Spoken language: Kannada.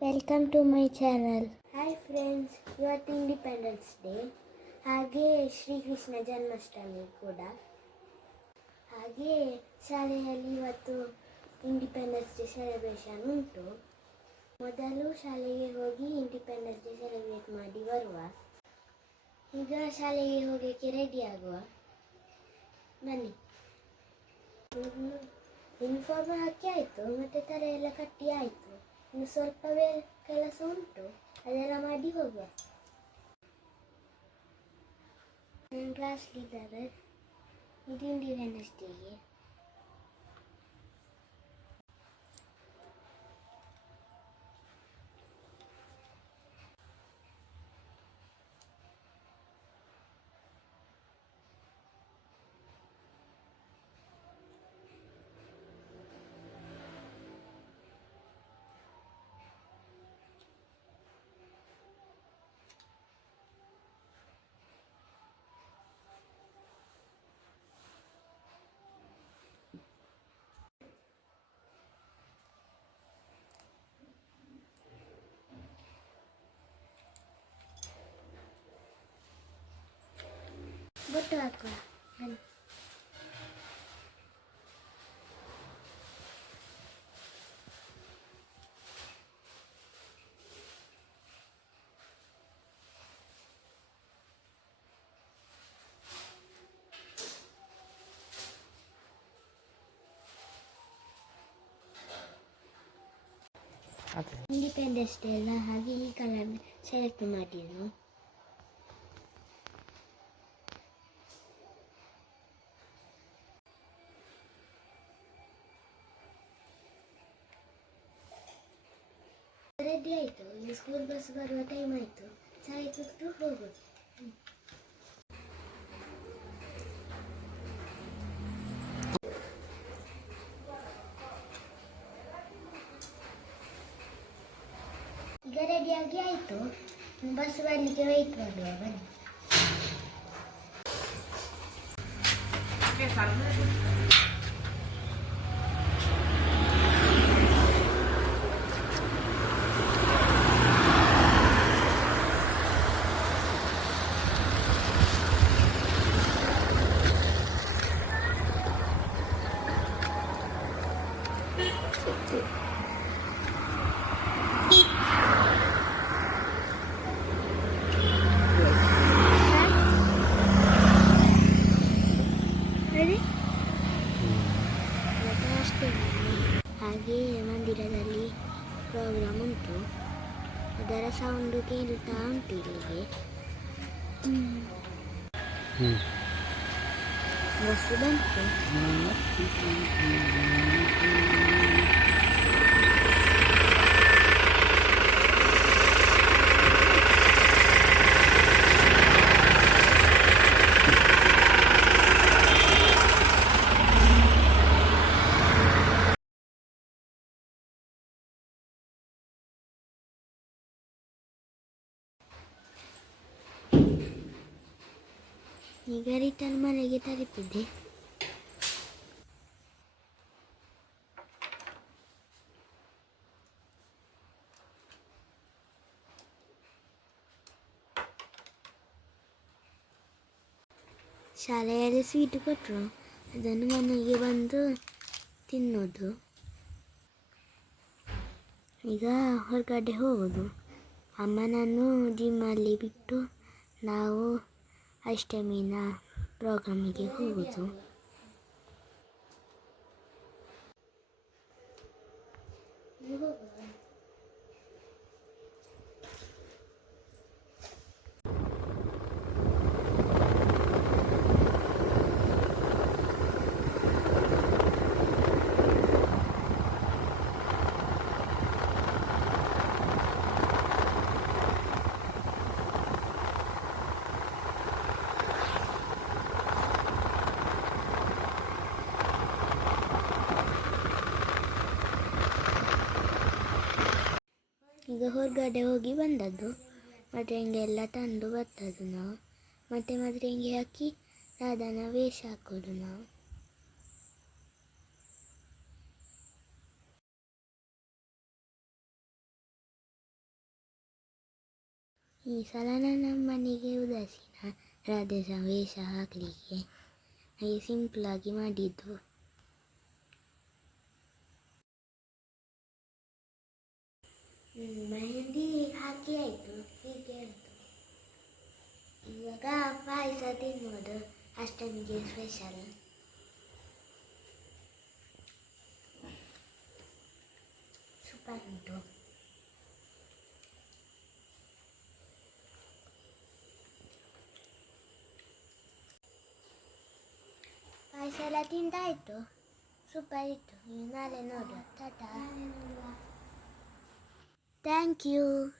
Welcome to my channel hi friends ಇವತ್ತು ಇಂಡಿಪೆಂಡೆನ್ಸ್ ಡೇ ಹಾಗೆ ಶ್ರೀಕೃಷ್ಣ ಜನ್ಮಾಷ್ಟಮಿ ಕೂಡ. ಹಾಗೆ ಶಾಲೆಯಲ್ಲಿ ಇವತ್ತು ಇಂಡಿಪೆಂಡೆನ್ಸ್ ಡೇ ಸೆಲೆಬ್ರೇಷನ್ ಉಂಟು. ಮೊದಲು ಶಾಲೆಗೆ ಹೋಗಿ ಇಂಡಿಪೆಂಡೆನ್ಸ್ ಡೇ ಸೆಲೆಬ್ರೇಟ್ ಮಾಡಿ ಬರುವ. ಈಗ ಶಾಲೆಗೆ ಹೋಗೋಕ್ಕೆ ರೆಡಿ ಆಗುವ. ಬನ್ನಿ. ಯೂನಿಫಾರ್ಮ್ ಹಾಕಿ ಆಯಿತು, ಮತ್ತು ತಲೆ ಎಲ್ಲ ಕಟ್ಟಿ ಆಯಿತು. ಇನ್ನು ಸ್ವಲ್ಪ ಬೇರೆ ಕೆಲಸ ಉಂಟು ಅದೆಲ್ಲ ಮಾಡಿ ಹೋಗುವ. ನನ್ನ ಕ್ಲಾಸ್ ಲೀಡರ್ ಇದು ಇಂಡಿಪೆಂಡೆನ್ಸ್ ಡೇಗೆ ಬೊಟ್ಟು ಹಾಕುವ ಬನ್ನಿ ಇಂಡಿಪೆಂಡೆನ್ಸ್ ಡೇ ಎಲ್ಲ ಹಾಗೆ ಈ ಕಲರ್ ಸೆಲೆಕ್ಟ್ ಮಾಡಿದ್ರು ರೆಡಿ ಆಯಿತು. ಈಗ ಸ್ಕೂಲ್ ಬಸ್ ಬರುವ ಟೈಮ್ ಆಯಿತು. ಚಾಯ್ ಕುಟ್ಟು ಹೋಗೋದು. ಈಗ ರೆಡಿಯಾಗಿ ಆಯಿತು. ಬಸ್ ಬರಲಿಕ್ಕೆ ವೆಯ್ಟ್ ಮಾಡುವ, ಬನ್ನಿ ರೆಡಿ ಅಷ್ಟೇ ಹಾಗೆ ಮಂದಿರದಲ್ಲಿ ಪ್ರೋಗ್ರಾಮ್ ಉಂಟು. ಅದರ ಸೌಂಡು ಕೇಳ್ತಾ ಉಂಟು ಇಲ್ಲಿಗೆ. ಬಸ್ಸು ಬಂತು. ಈಗ ರಿಟರ್ನ್ ಮನೆಗೆ ತಲುಪಿದೆ ಶಾಲೆಯಲ್ಲಿ ಸ್ವೀಟ್ ಕೊಟ್ಟರು ಅದನ್ನು ಮನೆಗೆ ಬಂದು ತಿನ್ನೋದು. ಈಗ ಹೊರಗಡೆ ಹೋಗೋದು. ಅಮ್ಮನನ್ನು ಜಿಮ್ಮಲ್ಲಿ ಬಿಟ್ಟು ನಾವು ಅಷ್ಟಮಿನ ಪ್ರೋಗ್ರಾಮಿಗೆ ಹೋಗೋದು ಈಗ ಹೊರಗಡೆ ಹೋಗಿ ಬಂದದ್ದು. ಮತ್ತು ಎಲ್ಲ ತಂದು ಬರ್ತದ್ದು ನಾವು. ಮತ್ತೆ ಮತ್ತೆ ಹಿಂಗೆ ಹಾಕಿ ರಾಧನ ವೇಷ ಹಾಕೋದು ನಾವು. ಈ ಸಲ ನಮ್ಮ ಮನೆಗೆ ಉದಾಸೀನ. ರಾಧೆ ವೇಷ ಹಾಕಲಿಕ್ಕೆ. ಹಾಗೆ ಸಿಂಪಲಾಗಿ ಮಾಡಿದ್ದು. ಮೆಹಂದಿ ಹಾಕಿ ಆಯಿತು, ಹೀಗೆ ಆಯಿತು. ಇವಾಗ ಪಾಯಸ ತಿನ್ಬೋದು ಅಷ್ಟಮಿಗೆ ಸ್ಪೆಷಲ್ ಸೂಪರ್ ಉಂಟು. ಪಾಯಸ ಎಲ್ಲ ತಿಂದಾಯಿತು. ಸೂಪರ್ ಇತ್ತು. ನಾಳೆ ನೋಡುವ. ಟಾಟಾ. Thank you.